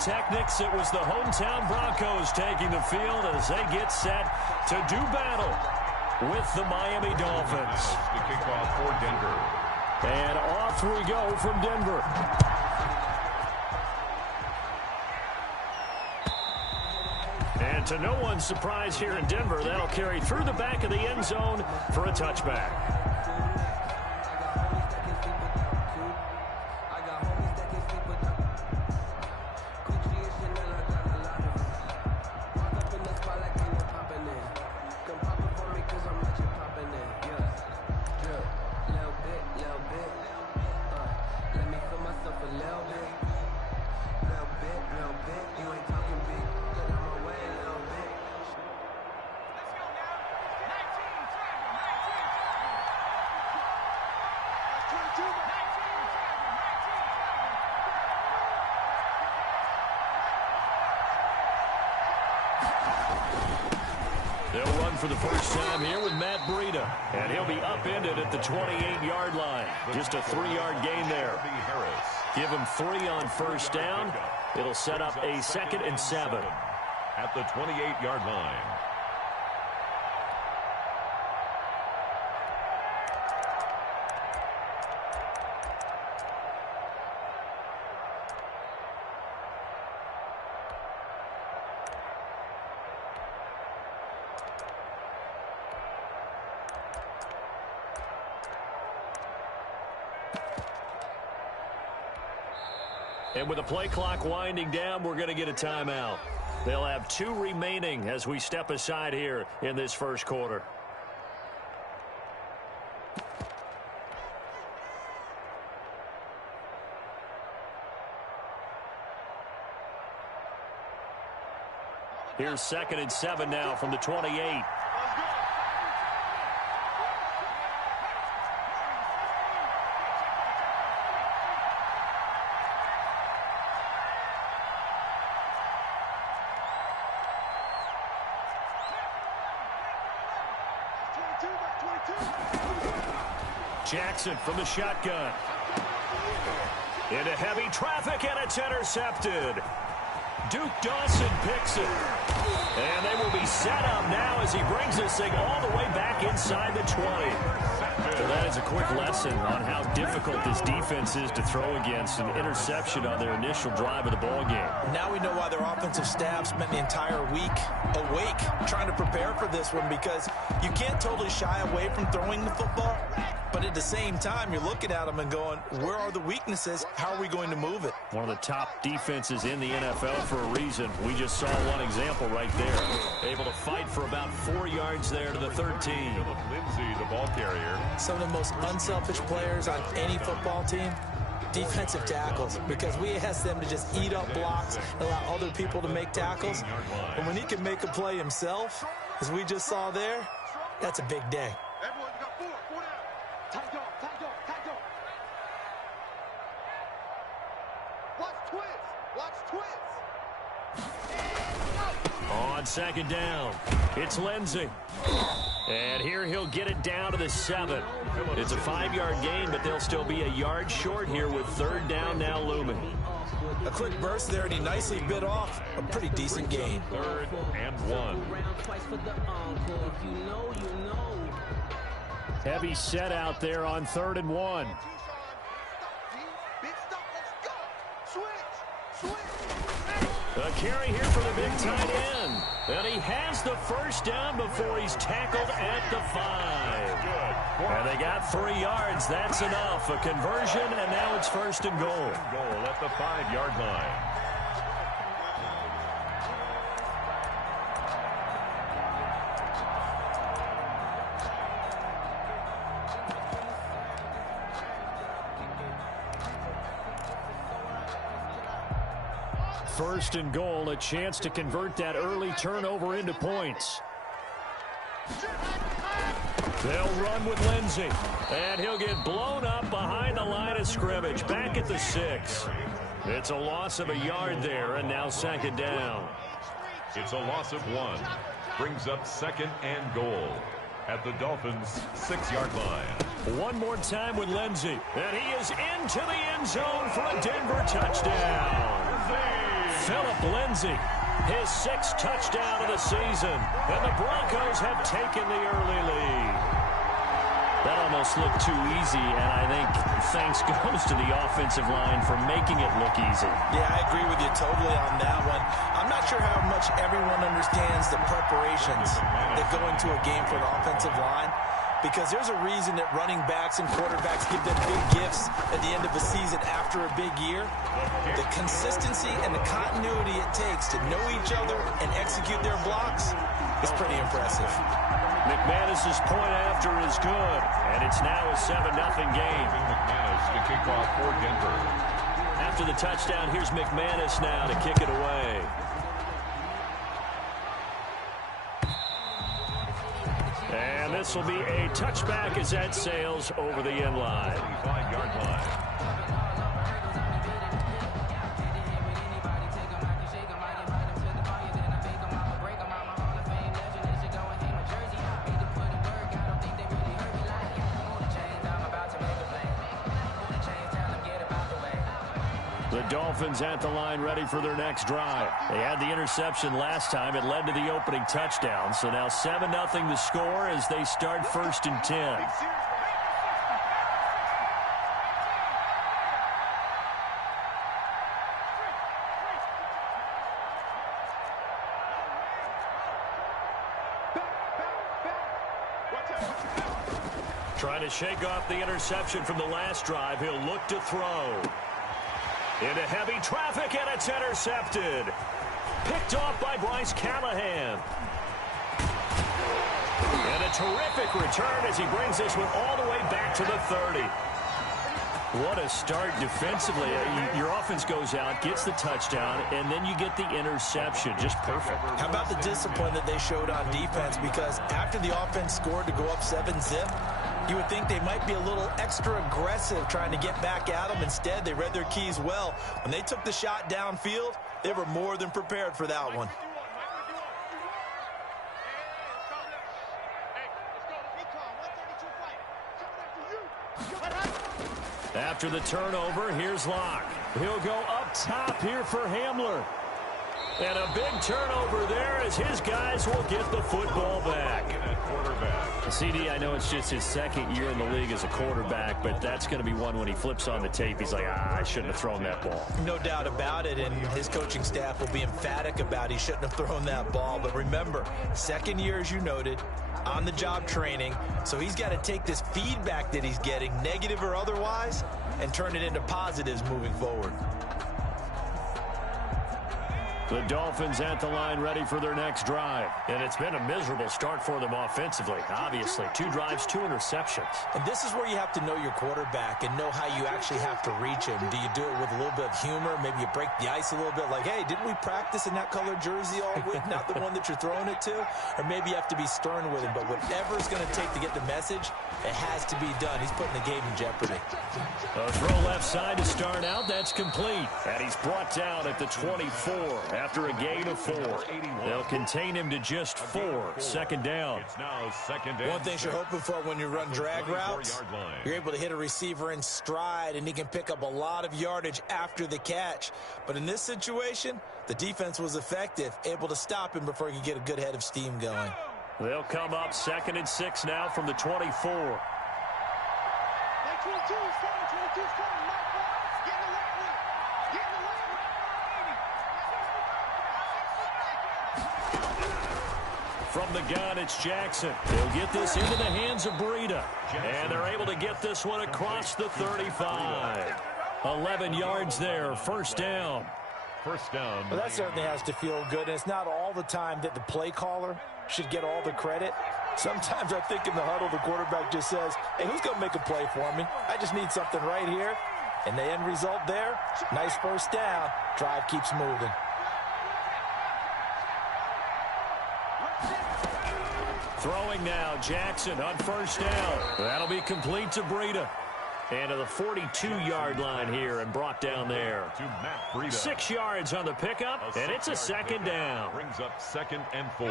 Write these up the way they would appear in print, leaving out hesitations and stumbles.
pyrotechnics, it was the hometown Broncos taking the field as they get set to do battle with the Miami Dolphins. The kickoff for Denver. And off we go from Denver. And to no one's surprise here in Denver, that'll carry through the back of the end zone for a touchback. They'll run for the first time here with Matt Breida. And he'll be upended at the 28-yard line. Just a 3-yard gain there. Give him 3 on first down. It'll set up a 2nd and 7. At the 28-yard line. And with the play clock winding down, we're going to get a timeout. They'll have 2 remaining as we step aside here in this first quarter. Here's 2nd and 7 now from the 28. Jackson from the shotgun. Into heavy traffic, and it's intercepted. Duke Dawson picks it. And they will be set up now as he brings this thing all the way back inside the 20. So that is a quick lesson on how difficult this defense is to throw against. An interception on their initial drive of the ball game. Now we know why their offensive staff spent the entire week awake trying to prepare for this one, because you can't totally shy away from throwing the football. But at the same time, you're looking at them and going, where are the weaknesses? How are we going to move it? One of the top defenses in the NFL for a reason. We just saw one example right there. Able to fight for about 4 yards there to the 13. Lindsay, the ball carrier. Some of the most unselfish players on any football team, defensive tackles, because we ask them to just eat up blocks and allow other people to make tackles. And when he can make a play himself, as we just saw there, that's a big day. On 2nd down, it's Lindsay. And here he'll get it down to the 7. It's a 5-yard gain, but they'll still be a yard short here with 3rd down now looming. A quick burst there, and he nicely bit off a pretty decent gain. 3rd and 1. Heavy set out there on 3rd and 1. A carry here for the big tight end. And he has the first down before he's tackled at the 5. And they got 3 yards. That's enough. A conversion, and now it's 1st and goal. Goal at the 5-yard line. First and goal, a chance to convert that early turnover into points. They'll run with Lindsay, and he'll get blown up behind the line of scrimmage, back at the 6. It's a loss of a yard there, and now 2nd down. It's a loss of 1. Brings up 2nd and goal at the Dolphins' 6-yard line. One more time with Lindsay, and he is into the end zone for a Denver touchdown. Phillip Lindsay, his 6th touchdown of the season, and the Broncos have taken the early lead. That almost looked too easy, and I think thanks goes to the offensive line for making it look easy. Yeah, I agree with you totally on that one. I'm not sure how much everyone understands the preparations that go into a game for an offensive line, because there's a reason that running backs and quarterbacks give them big gifts at the end of a season after a big year. The consistency and the continuity it takes to know each other and execute their blocks is pretty impressive. McManus's point after is good, and it's now a 7-0 game. McManus to kick off for Denver. After the touchdown, here's McManus now to kick it away. And this will be a touchback as that sails over the end line. 25-yard line. The Dolphins at the line ready for their next drive. They had the interception last time. It led to the opening touchdown. So now 7-0 the score as they start 1st and 10. Trying to shake off the interception from the last drive. He'll look to throw. Into heavy traffic, and it's intercepted. Picked off by Bryce Callahan. And a terrific return as he brings this one all the way back to the 30. What a start defensively. Your offense goes out, gets the touchdown, and then you get the interception. Just perfect. How about the discipline that they showed on defense? Because after the offense scored to go up 7-zip, you would think they might be a little extra aggressive trying to get back at them. Instead, they read their keys well. When they took the shot downfield, they were more than prepared for that one. After the turnover, here's Locke. He'll go up top here for Hamler. And a big turnover there as his guys will get the football back. CD, I know it's just his 2nd year in the league as a quarterback, but that's going to be one when he flips on the tape. He's like, I shouldn't have thrown that ball. No doubt about it, and his coaching staff will be emphatic about he shouldn't have thrown that ball. But remember, 2nd year, as you noted, on-the-job training, so he's got to take this feedback that he's getting, negative or otherwise, and turn it into positives moving forward. The Dolphins at the line ready for their next drive. And it's been a miserable start for them offensively. Obviously, 2 drives, 2 interceptions. And this is where you have to know your quarterback and know how you actually have to reach him. Do you do it with a little bit of humor? Maybe you break the ice a little bit like, hey, didn't we practice in that colored jersey all week? Not the one that you're throwing it to? Or maybe you have to be stern with him. But whatever it's going to take to get the message, it has to be done. He's putting the game in jeopardy. A throw left side to start out. That's complete. And he's brought down at the 24 after a gain of 4. They'll contain him to just 4. 2nd down. It's now 2nd and One thing you're hoping for when you run drag routes, you're able to hit a receiver in stride, and he can pick up a lot of yardage after the catch. But in this situation, the defense was effective, able to stop him before he could get a good head of steam going. They'll come up 2nd and 6 now from the 24. From the gun, it's Jackson. He'll get this into the hands of Breida. And they're able to get this one across the 35. 11 yards there, 1st down. First down. Well, that certainly has to feel good. And it's not all the time that the play caller should get all the credit. Sometimes I think in the huddle, the quarterback just says, hey, who's going to make a play for me? I just need something right here. And the end result there, nice 1st down. Drive keeps moving. Throwing now, Jackson on 1st down. That'll be complete to Breida. And to the 42-yard line here and brought down there. 6 yards on the pickup, and it's a 2nd down. Brings up 2nd and 4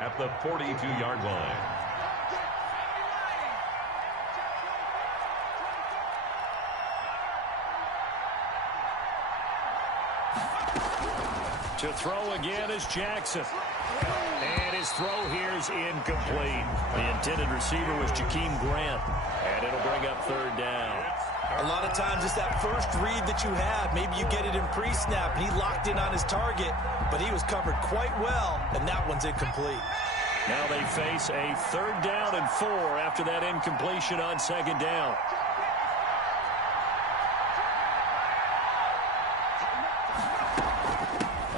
at the 42-yard line. To throw again is Jackson. And his throw here is incomplete. The intended receiver was Jakeem Grant. And it'll bring up third down. A lot of times it's that first read that you have. Maybe you get it in pre-snap, and he locked in on his target, but he was covered quite well, and that one's incomplete. Now they face a 3rd down and 4 after that incompletion on 2nd down.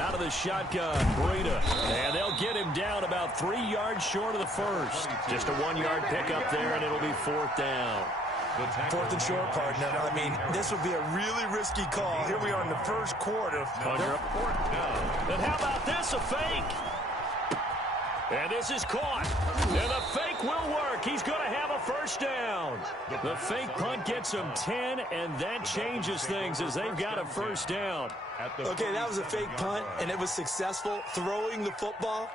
Out of the shotgun, Breida. And they'll get him down about 3 yards short of the first. Just a 1-yard pickup there, and it'll be 4th down. 4th and short, partner. I mean, this would be a really risky call. Here we are in the first quarter. And how about this, a fake? And this is caught. And the fake will work. He's going to have a first down. The fake punt gets him 10, and that changes things as they've got a first down. Okay, that was a fake punt, and it was successful throwing the football.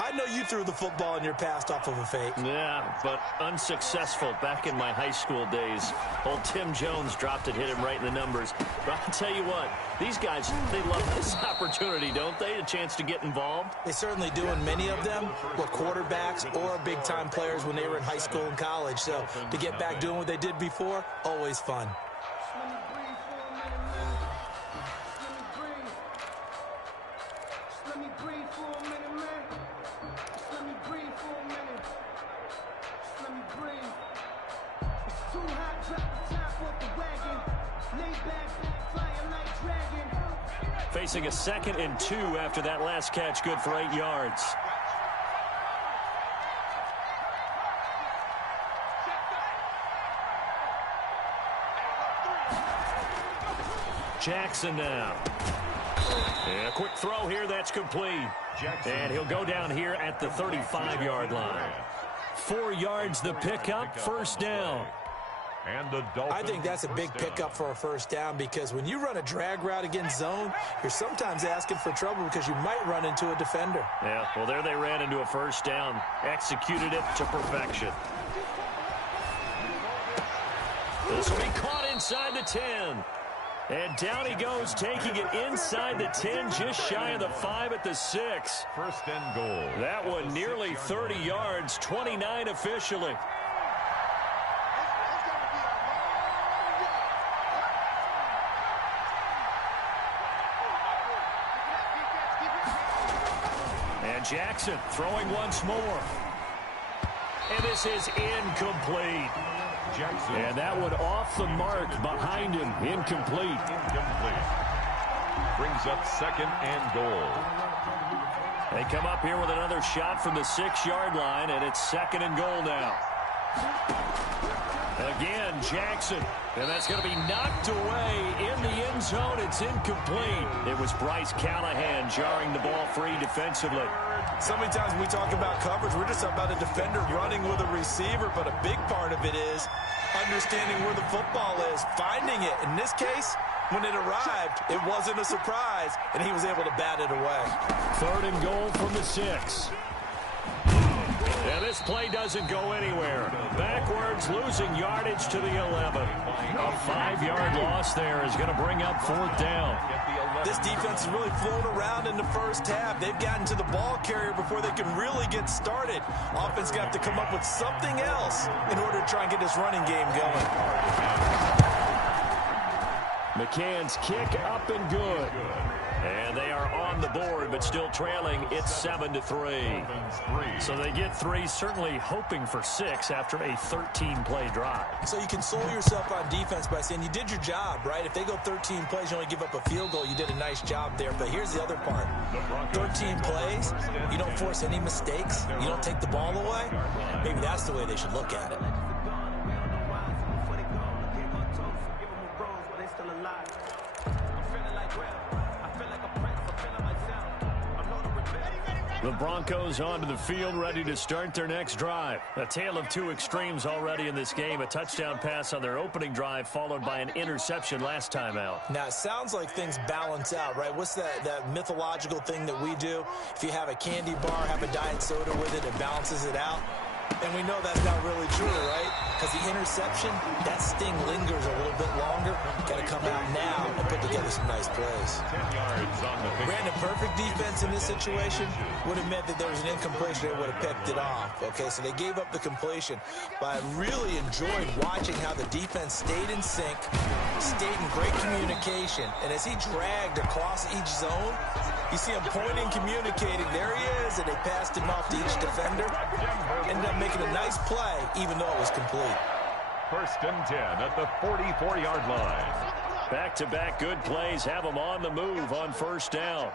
I know you threw the football in your past off of a fake. Yeah, but unsuccessful back in my high school days. Old Tim Jones dropped it, hit him right in the numbers. But I'll tell you what, these guys, they love this opportunity, don't they? A chance to get involved. They certainly do, and many of them were quarterbacks or big-time players when they were in high school and college. So to get back doing what they did before, always fun. Facing a 2nd and 2 after that last catch, good for 8 yards. Jackson now. And a quick throw here, that's complete. And he'll go down here at the 35-yard line. 4 yards the pickup, first down. And the Dolphins. I think that's a big pickup for a first down because when you run a drag route against zone, you're sometimes asking for trouble because you might run into a defender. Yeah, well, there they ran into a first down. Executed it to perfection. This will be caught inside the 10. And down he goes, taking it inside the 10, just shy of the 5 at the 6. First and goal. That one nearly 30 yards, 29 officially. And Jackson throwing once more. And this is incomplete. Jackson. And that one off the mark behind him. Incomplete. Brings up 2nd and goal. They come up here with another shot from the 6-yard line, and it's 2nd and goal now. Again, Jackson. And that's going to be knocked away in the end zone. It's incomplete. It was Bryce Callahan jarring the ball free defensively. So many times when we talk about coverage, we're just about a defender running with a receiver, but a big part of it is understanding where the football is, finding it. In this case, when it arrived, it wasn't a surprise, and he was able to bat it away. 3rd and goal from the 6. And this play doesn't go anywhere. Backwards, losing yardage to the 11. A 5-yard loss there is going to bring up 4th down. This defense has really flown around in the first half. They've gotten to the ball carrier before they can really get started. Offense got to come up with something else in order to try and get this running game going. McCann's kick up and good. And they are on the board, but still trailing. It's 7-3. So they get 3, certainly hoping for 6 after a 13-play drive. So you console yourself on defense by saying you did your job, right? If they go 13 plays, you only give up a field goal, you did a nice job there. But here's the other part. 13 plays, you don't force any mistakes, you don't take the ball away. Maybe that's the way they should look at it. The Broncos onto the field, ready to start their next drive. A tale of 2 extremes already in this game. A touchdown pass on their opening drive, followed by an interception last time out. Now, it sounds like things balance out, right? What's that mythological thing that we do? If you have a candy bar, have a diet soda with it, it balances it out. And we know that's not really true, right? Because the interception, that sting lingers a little bit longer. Got to come out now and put together some nice plays. 10 yards on the pick. Brandon, perfect defense in this situation would have meant that there was an incompletion. They would have picked it off. Okay, so they gave up the completion. But I really enjoyed watching how the defense stayed in sync, stayed in great communication. And as he dragged across each zone, you see him pointing, communicating. There he is, and they passed him off to each defender. Ended up making a nice play, even though it was complete. First and 10 at the 44-yard line. Back-to-back good plays have them on the move on first down.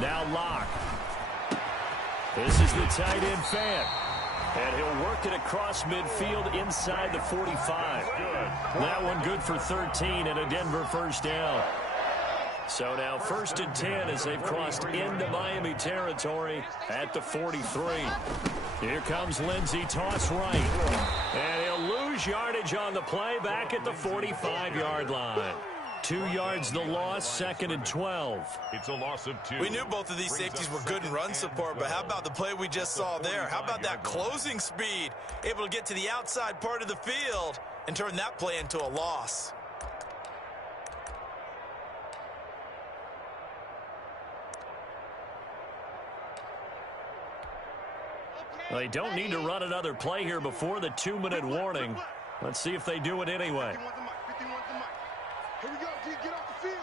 Now Locke. This is the tight end fan. And he'll work it across midfield inside the 45. That one good for 13 and a Denver first down. So now first and 10 as they've crossed into Miami territory at the 43. Here comes Lindsey, toss right. And he'll lose yardage on the play back at the 45-yard line. 2 yards the loss, second and 12. It's a loss of 2. We knew both of these safeties were good in run support, but how about the play we just saw there? How about that closing speed? Able to get to the outside part of the field and turn that play into a loss. They don't need to run another play here before the 2-minute warning. Let's see if they do it anyway. Here we go, G, get off the field.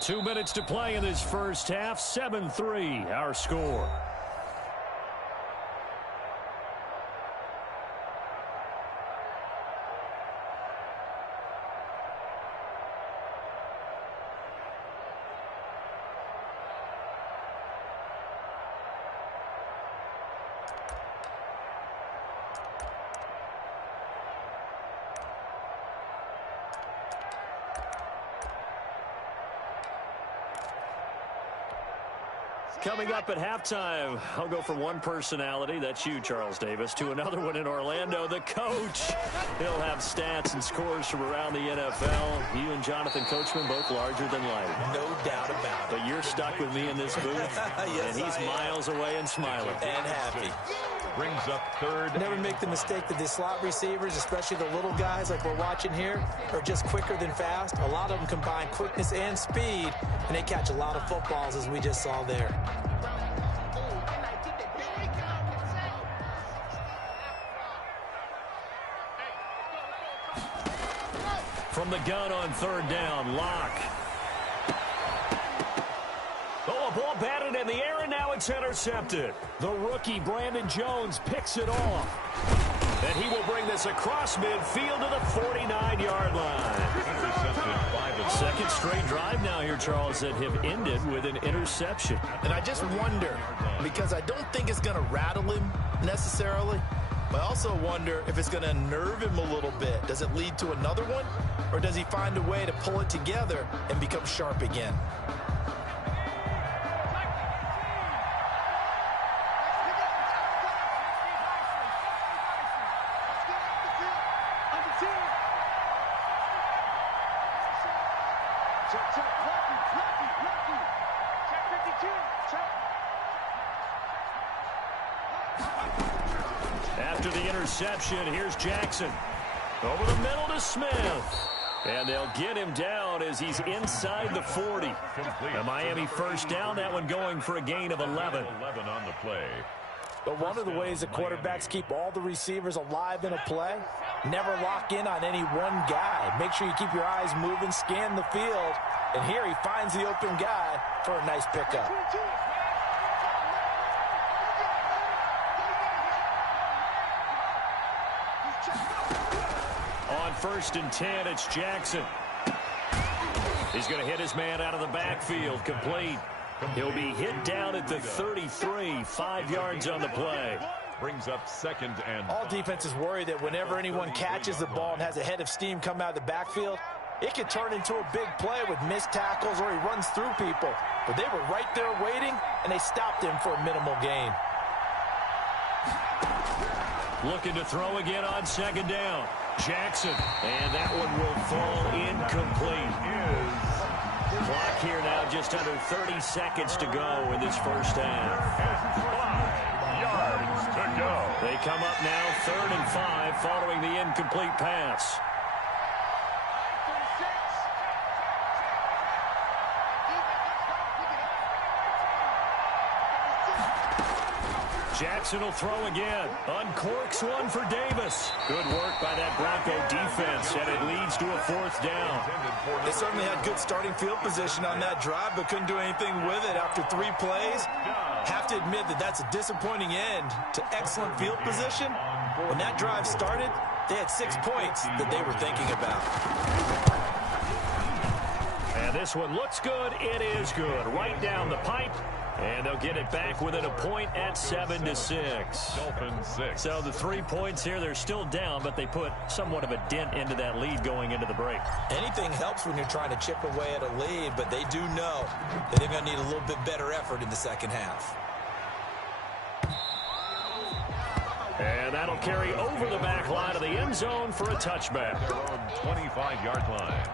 2 minutes to play in this first half. 7-3, our score. Coming up at halftime, I'll go from one personality, that's you, Charles Davis, to another one in Orlando, the coach. He'll have stats and scores from around the NFL. You and Jonathan Coachman, both larger than life. No doubt about it. But you're stuck with me in this booth, Yes, and he's miles away and smiling. And happy. Brings up third. Never make the mistake that the slot receivers, especially the little guys like we're watching here, are just quicker than fast. A lot of them combine quickness and speed, and they catch a lot of footballs, as we just saw there. From the gun on third down, Locke. Oh, a ball batted in the air, and now it's intercepted. The rookie, Brandon Jones, picks it off. And he will bring this across midfield to the 49-yard line. Intercepted by the second straight drive now here, Charles, that have ended with an interception. And I just wonder, because I don't think it's going to rattle him necessarily, but I also wonder if it's going to nerve him a little bit. Does it lead to another one? Or does he find a way to pull it together and become sharp again? After the interception, here's Jackson. Over the middle to Smith. And they'll get him down as he's inside the 40. A Miami first down, that one going for a gain of 11. 11 on the play. But one of the ways that quarterbacks keep all the receivers alive in a play, never lock in on any one guy. Make sure you keep your eyes moving, scan the field. And here he finds the open guy for a nice pickup. On first and 10, it's Jackson. He's going to hit his man out of the backfield, complete. He'll be hit down at the 33, 5 yards on the play. Brings up second and... All defenses worry that whenever anyone catches the ball and has a head of steam come out of the backfield, it could turn into a big play with missed tackles or he runs through people. But they were right there waiting, and they stopped him for a minimal gain. Looking to throw again on second down. Jackson, and that one will fall incomplete. Clock here now just under 30 seconds to go in this first half. 5 yards to go. They come up now 3rd and 5 following the incomplete pass. Jackson will throw again. Uncorks one for Davis. Good work by that Bronco defense, and it leads to a 4th down. They certainly had good starting field position on that drive, but couldn't do anything with it after 3 plays. Have to admit that that's a disappointing end to excellent field position. When that drive started, they had 6 points that they were thinking about. And this one looks good. It is good. Right down the pipe. And they'll get it back within a point at 7-6. Dolphins 6. So the 3 points here, they're still down, but they put somewhat of a dent into that lead going into the break. Anything helps when you're trying to chip away at a lead, but they do know that they're going to need a little bit better effort in the second half. And that'll carry over the back line of the end zone for a touchback. Their own 25-yard line.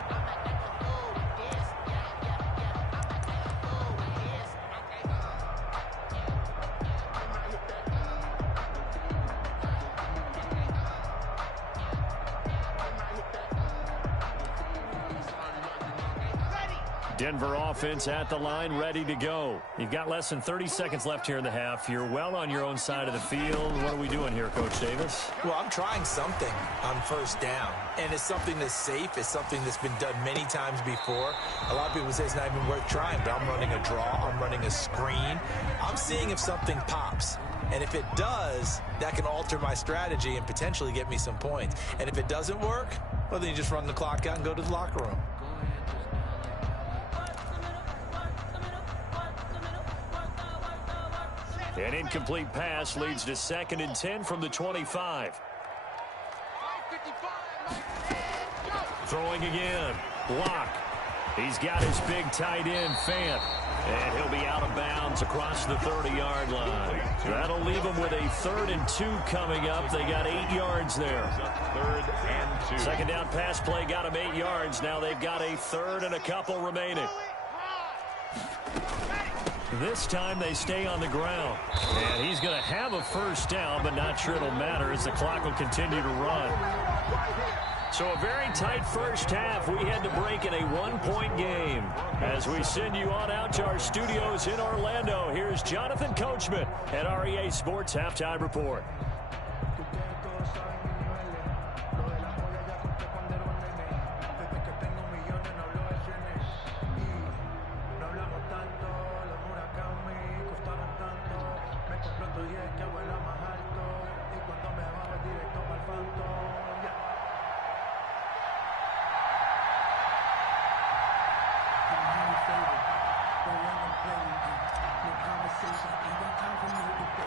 Denver offense at the line, ready to go. You've got less than 30 seconds left here in the half. You're well on your own side of the field. What are we doing here, Coach Davis? Well, I'm trying something on first down, and it's something that's safe. It's something that's been done many times before. A lot of people say it's not even worth trying, but I'm running a draw. I'm running a screen. I'm seeing if something pops. And if it does, that can alter my strategy and potentially get me some points. And if it doesn't work, well, then you just run the clock out and go to the locker room. An incomplete pass leads to 2nd and 10 from the 25. Throwing again. Block. He's got his big tight end, Fant. And he'll be out of bounds across the 30-yard line. That'll leave him with a 3rd and 2 coming up. They got 8 yards there. 3rd and 2. Second down pass play got him 8 yards. Now they've got a 3rd and a couple remaining. This time they stay on the ground. And he's going to have a first down, but not sure it'll matter as the clock will continue to run. So a very tight first half. We had to break in a 1-point game. As we send you on out to our studios in Orlando, here's Jonathan Coachman at REA Sports Halftime Report.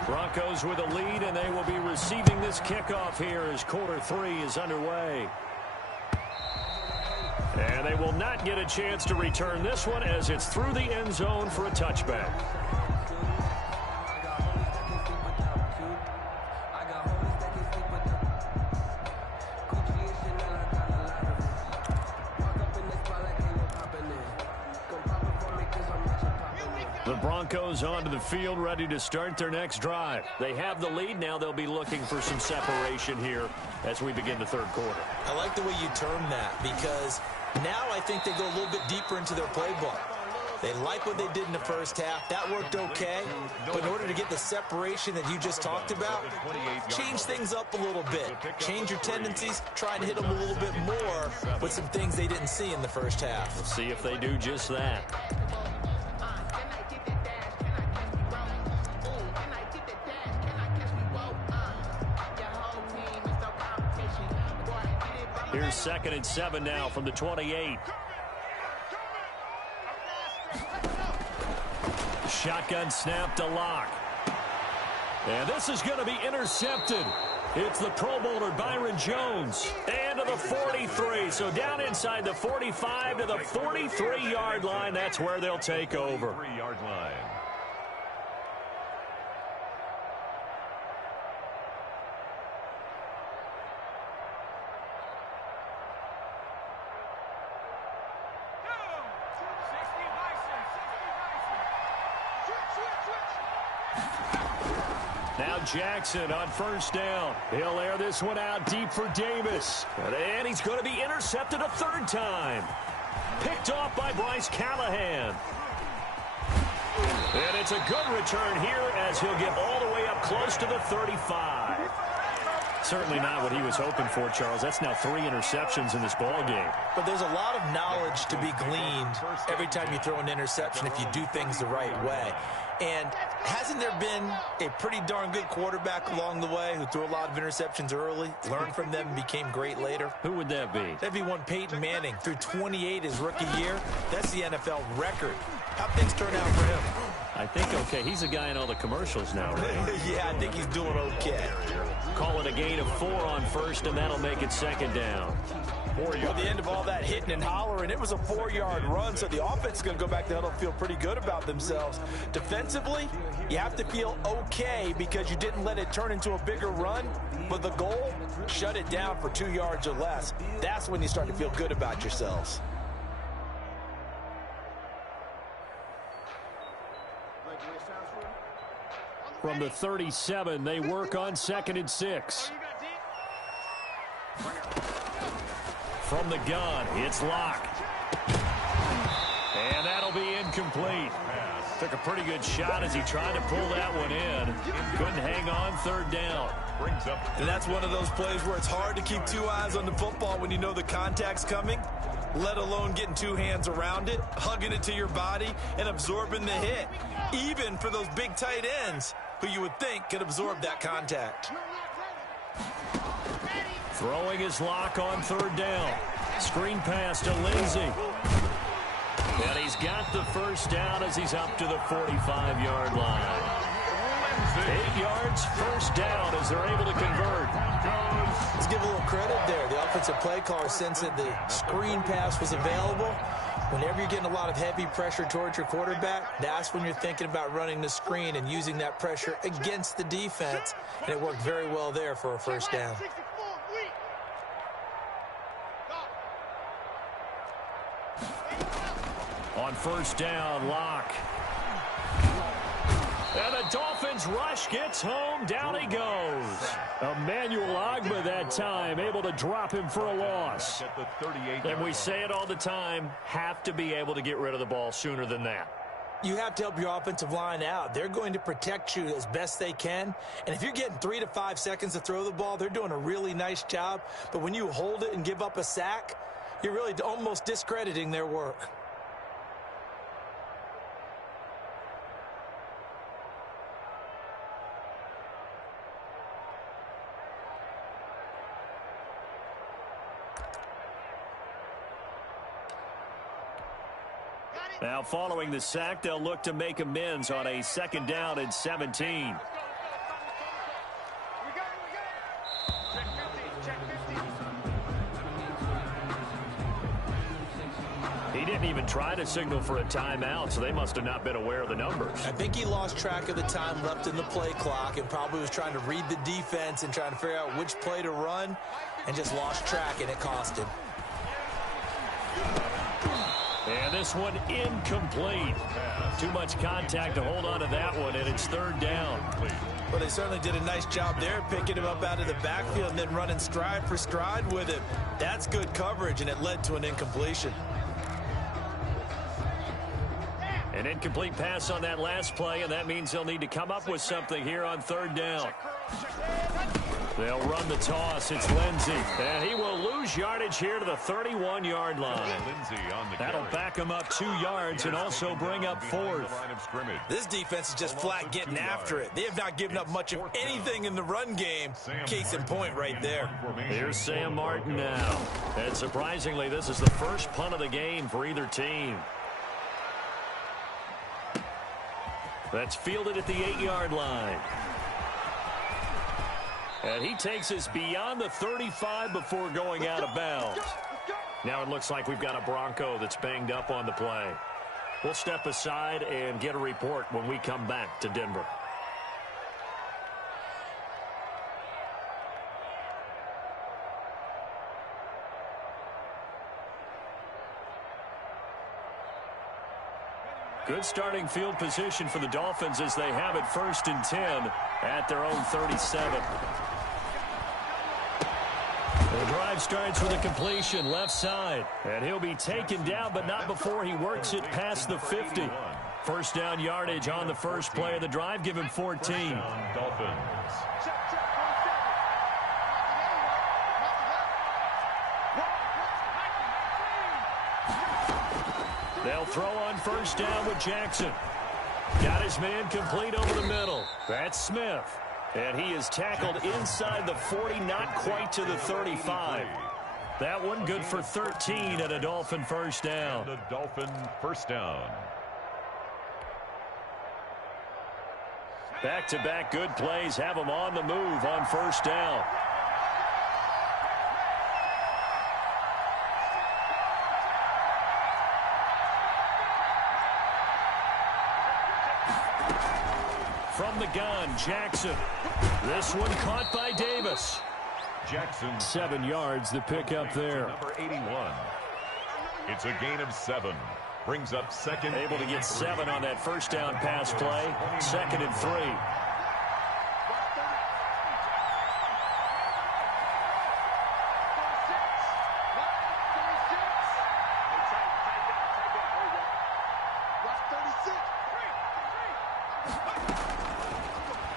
Broncos with a lead, and they will be receiving this kickoff here as quarter 3 is underway. And they will not get a chance to return this one as it's through the end zone for a touchback. The Broncos onto the field, ready to start their next drive. They have the lead. Now they'll be looking for some separation here as we begin the third quarter. I like the way you term that, because now I think they go a little bit deeper into their playbook. They like what they did in the first half. That worked okay. But in order to get the separation that you just talked about, change things up a little bit. Change your tendencies. Try to hit them a little bit more with some things they didn't see in the first half. We'll see if they do just that. Here's 2nd and 7 now from the 28. Shotgun snap to Locke. And this is going to be intercepted. It's the Pro Bowler Byron Jones. And to the 43. So down inside the 45 to the 43-yard line. That's where they'll take over. 3-yard line. Now Jackson on first down. He'll air this one out deep for Davis. And he's going to be intercepted a third time. Picked off by Bryce Callahan. And it's a good return here as he'll get all the way up close to the 35. Certainly not what he was hoping for, Charles. That's now 3 interceptions in this ball game. But there's a lot of knowledge to be gleaned every time you throw an interception if you do things the right way. And hasn't there been a pretty darn good quarterback along the way who threw a lot of interceptions early, learned from them, and became great later? Who would that be? That'd be one Peyton Manning. Threw 28 his rookie year. That's the NFL record. How'd things turn out for him? I think okay. He's a guy in all the commercials now, right? Yeah, I think he's doing okay. Call it a gain of 4 on first, and that'll make it second down. Well, the end of all that hitting and hollering, it was a 4-yard run, so the offense is going to go back to huddle and feel pretty good about themselves. Defensively, you have to feel okay because you didn't let it turn into a bigger run, but the goal, shut it down for 2 yards or less. That's when you start to feel good about yourselves. From the 37, they work on 2nd and 6. From the gun, it's Locke. And that'll be incomplete. Took a pretty good shot as he tried to pull that one in. Couldn't hang on, 3rd down. And that's one of those plays where it's hard to keep 2 eyes on the football when you know the contact's coming, let alone getting 2 hands around it, hugging it to your body, and absorbing the hit. Even for those big tight ends who you would think could absorb that contact. Throwing his Lock on 3rd down. Screen pass to Lindsey. And he's got the first down as he's up to the 45-yard line. 8 yards, first down as they're able to convert. Let's give a little credit there. The offensive play caller sensed that the screen pass was available. Whenever you're getting a lot of heavy pressure towards your quarterback, that's when you're thinking about running the screen and using that pressure against the defense. And it worked very well there for a first down. On first down, Locke. And the Dolphins rush gets home. Down he goes. Emmanuel Ogbah that time, able to drop him for a loss. And we say it all the time, have to be able to get rid of the ball sooner than that. You have to help your offensive line out. They're going to protect you as best they can. And if you're getting 3 to 5 seconds to throw the ball, they're doing a really nice job. But when you hold it and give up a sack, you're really almost discrediting their work. Now, following the sack, they'll look to make amends on a 2nd down and 17. He didn't even try to signal for a timeout, so they must have not been aware of the numbers. I think he lost track of the time left in the play clock and probably was trying to read the defense and trying to figure out which play to run and just lost track, and it cost him. And this one incomplete. Too much contact to hold on to that one, and it's 3rd down. Well, they certainly did a nice job there, picking him up out of the backfield and then running stride for stride with him. That's good coverage, and it led to an incompletion. An incomplete pass on that last play, and that means they'll need to come up with something here on 3rd down. They'll run the toss. It's Lindsey. And he will lose yardage here to the 31-yard line. That'll back him up 2 yards and also bring up 4th. This defense is just flat getting after it. They have not given up much of anything in the run game. Case in point right there. Here's Sam Martin now. And surprisingly, this is the first punt of the game for either team. That's fielded at the 8-yard line. And he takes us beyond the 35 before going out of bounds. Now it looks like we've got a Bronco that's banged up on the play. We'll step aside and get a report when we come back to Denver. Good starting field position for the Dolphins as they have it 1st and 10 at their own 37. The drive starts with a completion left side, and he'll be taken down, but not before he works it past the 50. First down yardage on the first play of the drive. Give him 14. Dolphins. They'll throw on first down with Jackson. Got his man complete over the middle. That's Smith. And he is tackled inside the 40, not quite to the 35. That one good for 13 and a Dolphin first down. And a Dolphin first down. Back-to-back good plays have him on the move on first down. From the gun, Jackson. This one caught by Davis. Jackson. 7 yards, the pickup there. Number 81. It's a gain of 7. Brings up second. Able to get 7 on that first down pass play. 2nd and 3.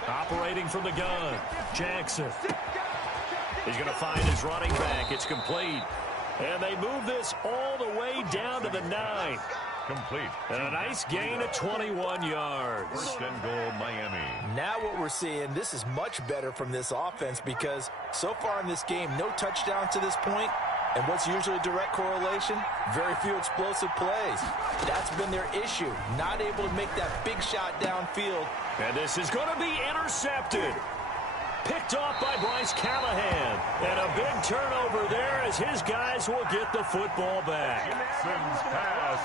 Operating from the gun, Jackson. He's going to find his running back. It's complete. And they move this all the way down to the 9. Complete. And a nice gain of 21 yards. First and goal, Miami. Now what we're seeing, this is much better from this offense because so far in this game, no touchdowns to this point. And what's usually a direct correlation? Very few explosive plays. That's been their issue. Not able to make that big shot downfield. And this is going to be intercepted. Picked off by Bryce Callahan. And a big turnover there as his guys will get the football back. Jackson's pass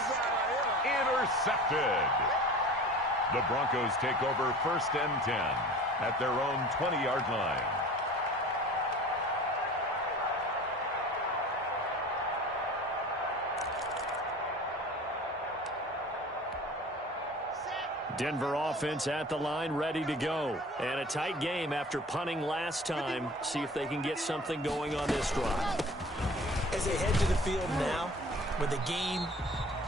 intercepted. The Broncos take over 1st and 10 at their own 20-yard line. Denver offense at the line, ready to go. And a tight game after punting last time. See if they can get something going on this drive. As they head to the field now, with the game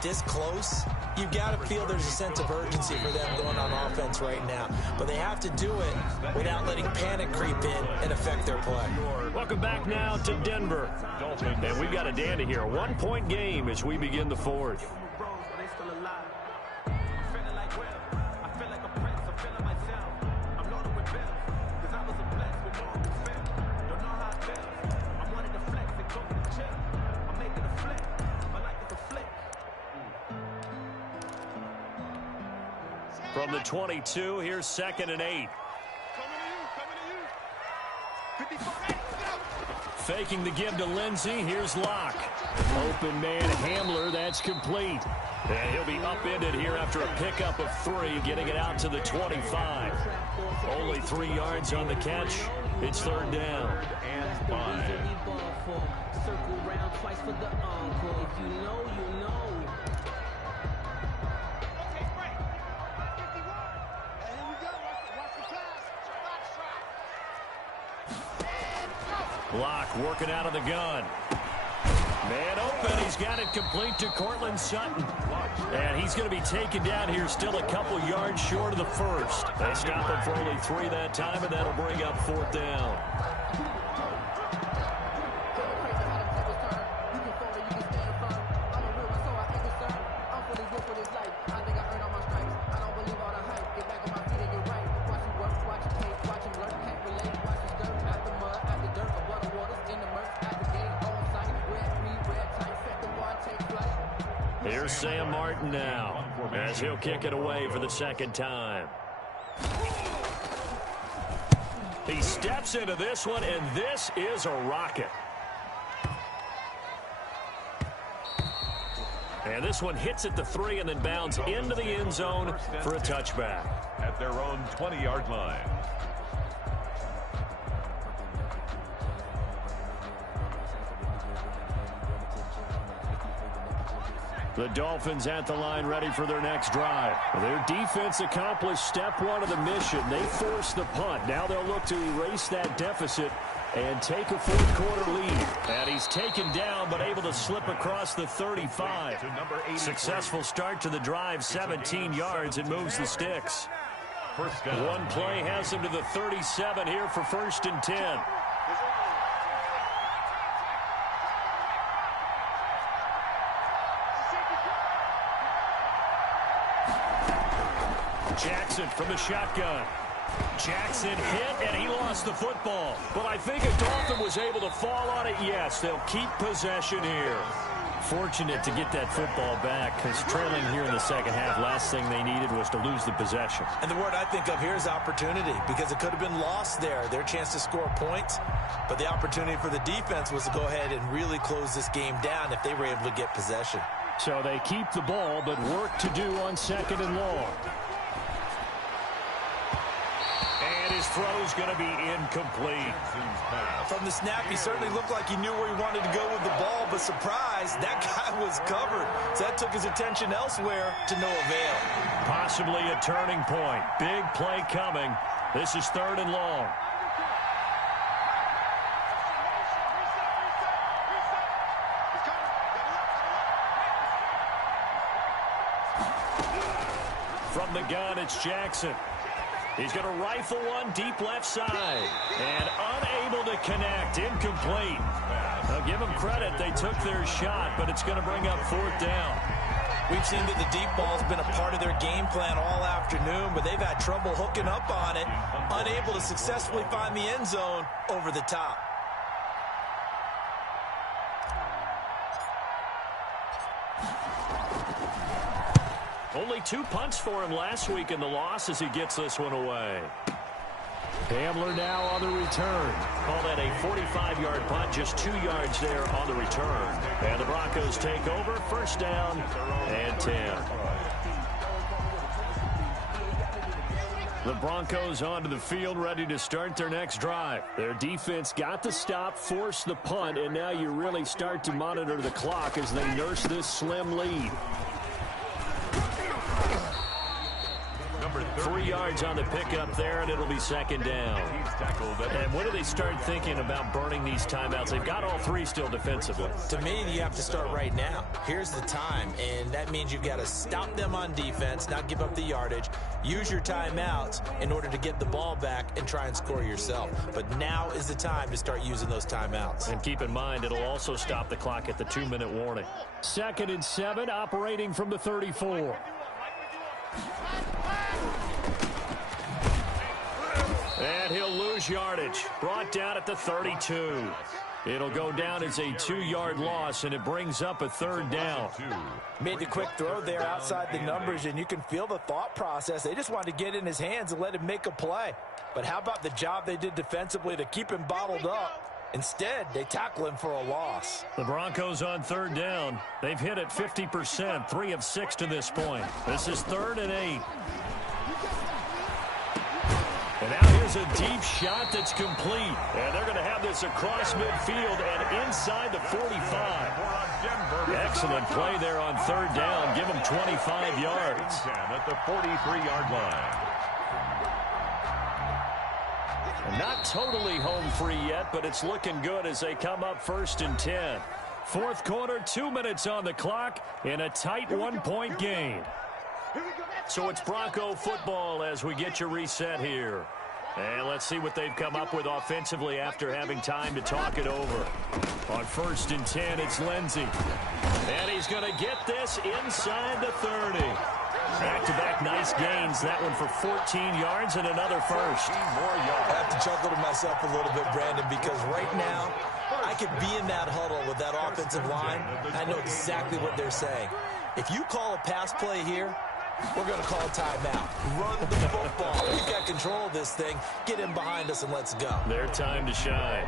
this close, you've got to feel there's a sense of urgency for them going on offense right now. But they have to do it without letting panic creep in and affect their play. Welcome back now to Denver. And we've got a dandy here. A 1-point game as we begin the 4th. From the 22, here's 2nd and 8. Faking the give to Lindsey. Here's Locke. Open man Hamler. That's complete. And he'll be upended here after a pickup of 3, getting it out to the 25. Only 3 yards on the catch. It's 3rd down. And 5. Circle round twice for the encore. If you know, you know. Locke working out of the gun. Man open. He's got it complete to Cortland Sutton. And he's going to be taken down here still a couple yards short of the first. They stop him for only 3 that time, and that'll bring up 4th down. Here's Sam Martin now as he'll kick it away for the 2nd time. He steps into this one, and this is a rocket. And this one hits at the 3 and then bounds into the end zone for a touchback. At their own 20-yard line. The Dolphins at the line ready for their next drive. Their defense accomplished step one of the mission. They forced the punt. Now they'll look to erase that deficit and take a fourth-quarter lead. And he's taken down but able to slip across the 35. Successful start to the drive, 17 yards, and moves the sticks. One play has him to the 37 here for 1st and 10. Jackson from the shotgun. Jackson hit, and he lost the football. But I think a Dolphin was able to fall on it. Yes, they'll keep possession here. Fortunate to get that football back, because trailing here in the second half, last thing they needed was to lose the possession. And the word I think of here is opportunity, because it could have been lost there, their chance to score points. But the opportunity for the defense was to go ahead and really close this game down if they were able to get possession. So they keep the ball, but work to do on 2nd and long. And his throw's going to be incomplete. From the snap, he certainly looked like he knew where he wanted to go with the ball, but surprise, that guy was covered. So that took his attention elsewhere to no avail. Possibly a turning point. Big play coming. This is 3rd and long. From the gun, it's Jackson. He's going to rifle one deep left side. And unable to connect. Incomplete. Now give them credit. They took their shot, but it's going to bring up 4th down. We've seen that the deep ball's been a part of their game plan all afternoon, but they've had trouble hooking up on it. Unable to successfully find the end zone over the top. Only 2 punts for him last week in the loss as he gets this one away. Hamler now on the return. Call that a 45-yard punt, just 2 yards there on the return. And the Broncos take over, 1st down and 10. The Broncos onto the field, ready to start their next drive. Their defense got the stop, forced the punt, and now you really start to monitor the clock as they nurse this slim lead. 3 yards on the pickup there, and it'll be 2nd down. And when do they start thinking about burning these timeouts? They've got all 3 still defensively. To me, you have to start right now. Here's the time, and that means you've got to stop them on defense, not give up the yardage, use your timeouts in order to get the ball back and try and score yourself. But now is the time to start using those timeouts. And keep in mind, it'll also stop the clock at the 2-minute warning. 2nd and 7, operating from the 34. And he'll lose yardage. Brought down at the 32. It'll go down as a 2-yard loss, and it brings up a 3rd down. Made the quick throw there outside the numbers, and you can feel the thought process. They just wanted to get in his hands and let him make a play. But how about the job they did defensively to keep him bottled up? Instead, they tackle him for a loss. The Broncos on 3rd down. They've hit it 50%, 3 of 6 to this point. This is 3rd and 8. And now here's a deep shot that's complete. And they're going to have this across midfield and inside the 45. Excellent play there on 3rd down. Give them 25 yards. At the 43-yard line. Not totally home free yet, but it's looking good as they come up 1st and 10. 4th quarter, 2 minutes on the clock in a tight 1-point game. So it's Bronco football as we get you reset here. And let's see what they've come up with offensively after having time to talk it over. On 1st and 10, it's Lindsey. And he's going to get this inside the 30. Back-to-back nice gains. That one for 14 yards and another first. I have to chuckle to myself a little bit, Brandon, because right now I could be in that huddle with that offensive line. I know exactly what they're saying. If you call a pass play here, we're going to call a timeout. Run the football. We've got control of this thing. Get in behind us and let's go. Their time to shine.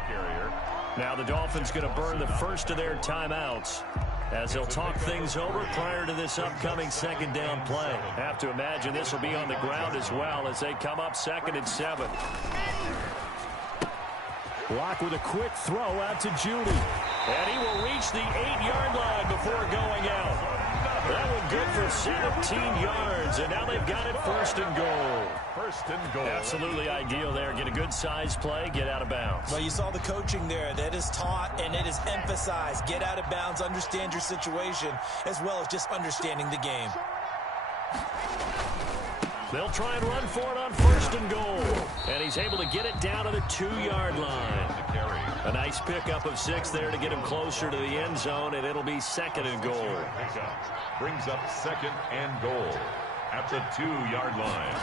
Now the Dolphins going to burn the first of their timeouts as they'll talk things over prior to this upcoming 2nd down play. Have to imagine this will be on the ground as well as they come up 2nd and 7. Block with a quick throw out to Judy. And he will reach the 8-yard line before going out. That one good for 17 yards, and now they've got it first and goal. First and goal. Absolutely ideal there. Get a good size play, get out of bounds. Well, you saw the coaching there. That is taught and it is emphasized. Get out of bounds, understand your situation, as well as just understanding the game. They'll try and run for it on first and goal. And he's able to get it down to the 2-yard line. A nice pickup of 6 there to get him closer to the end zone, and it'll be second and goal. Brings up second and goal at the 2-yard line.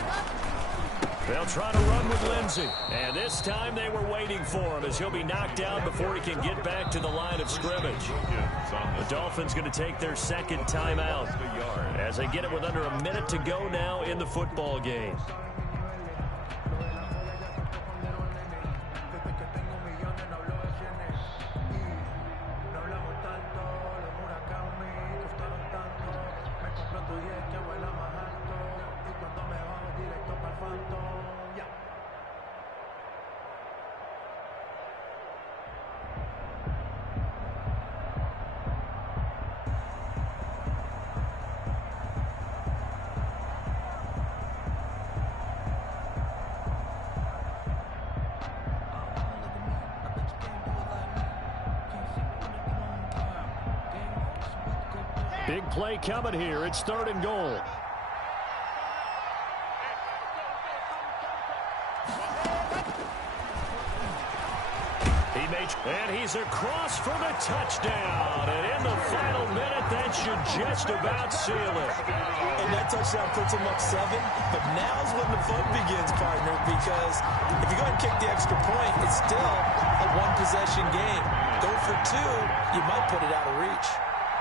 They'll try to run with Lindsey. And this time they were waiting for him as he'll be knocked down before he can get back to the line of scrimmage. The Dolphins going to take their second timeout as they get it with under a minute to go now in the football game. Big play coming here. It's third and goal. And he's across for the touchdown. And in the final minute, that should just about seal it. And that touchdown puts him up 7. But now's when the fun begins, partner, because if you go ahead and kick the extra point, it's still a one-possession game. Go for 2, you might put it out of reach.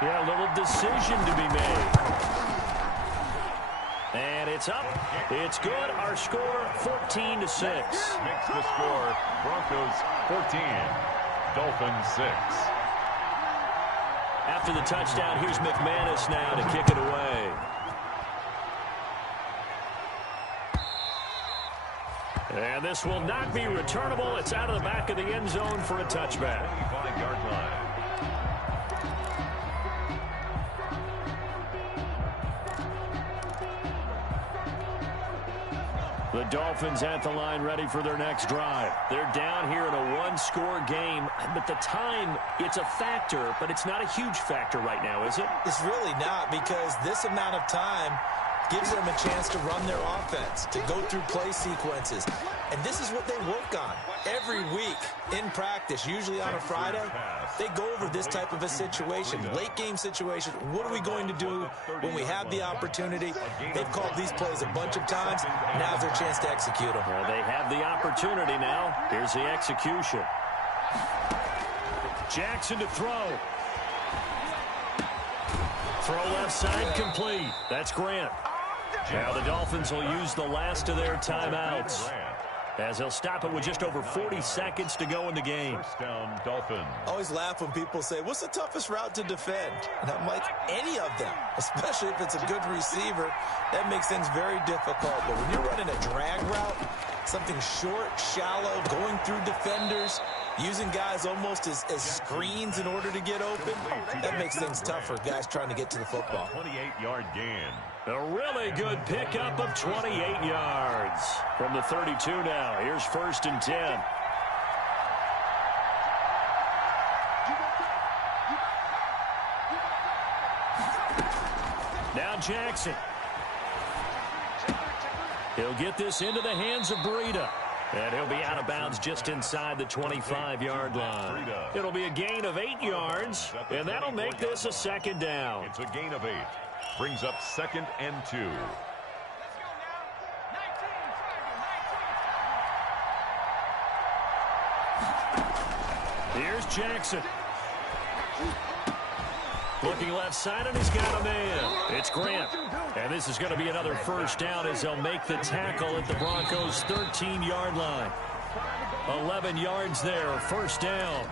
Yeah, a little decision to be made. And it's up. It's good. Our score, 14-6. Makes the score, Broncos 14, Dolphins 6. After the touchdown, here's McManus now to kick it away. And this will not be returnable. It's out of the back of the end zone for a touchback. 25-yard line. The Dolphins at the line ready for their next drive. They're down here in a one-score game, but the time, it's a factor, but it's not a huge factor right now, is it? It's really not, because this amount of time gives them a chance to run their offense, to go through play sequences. And this is what they work on every week in practice, usually on a Friday. They go over this type of a situation, late game situation. What are we going to do when we have the opportunity? They've called these plays a bunch of times. Now's their chance to execute them. Well, they have the opportunity now. Here's the execution. Jackson to throw. Throw left side complete. That's Grant. Now the Dolphins will use the last of their timeouts, as they'll stop it with just over 40 seconds to go in the game. First down, Dolphins. I always laugh when people say, what's the toughest route to defend? And I'm like, any of them, especially if it's a good receiver. That makes things very difficult. But when you're running a drag route, something short, shallow, going through defenders, using guys almost as screens in order to get open, that makes things tough for guys trying to get to the football. 28-yard gain. A really good pickup of 28 yards from the 32 now. Here's first and 10. Now Jackson. He'll get this into the hands of Breida. And he'll be out of bounds just inside the 25-yard line. It'll be a gain of 8 yards, and that'll make this a second down. It's a gain of 8. Brings up second and 2. Here's Jackson. Looking left side, and he's got a man. It's Grant. And this is going to be another first down as they'll make the tackle at the Broncos' 13-yard line. 11 yards there, first down.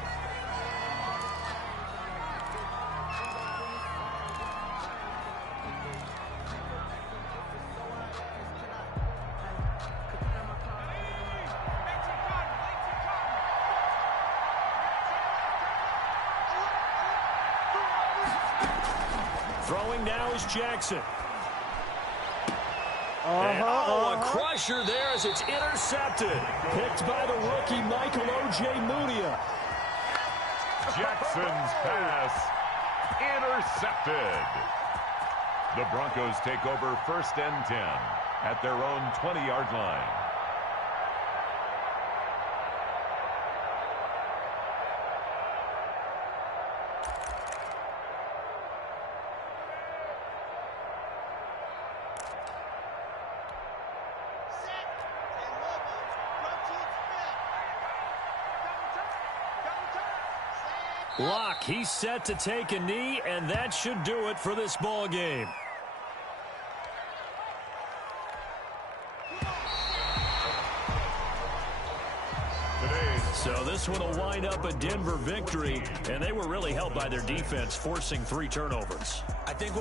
Throwing now is Jackson. A crusher there as it's intercepted. Picked by the rookie Michael O.J. Mudia. Jackson's pass intercepted. The Broncos take over 1st and 10 at their own 20-yard line. Locke, he's set to take a knee, and that should do it for this ball game. So this one will wind up a Denver victory, and they were really helped by their defense, forcing 3 turnovers. I think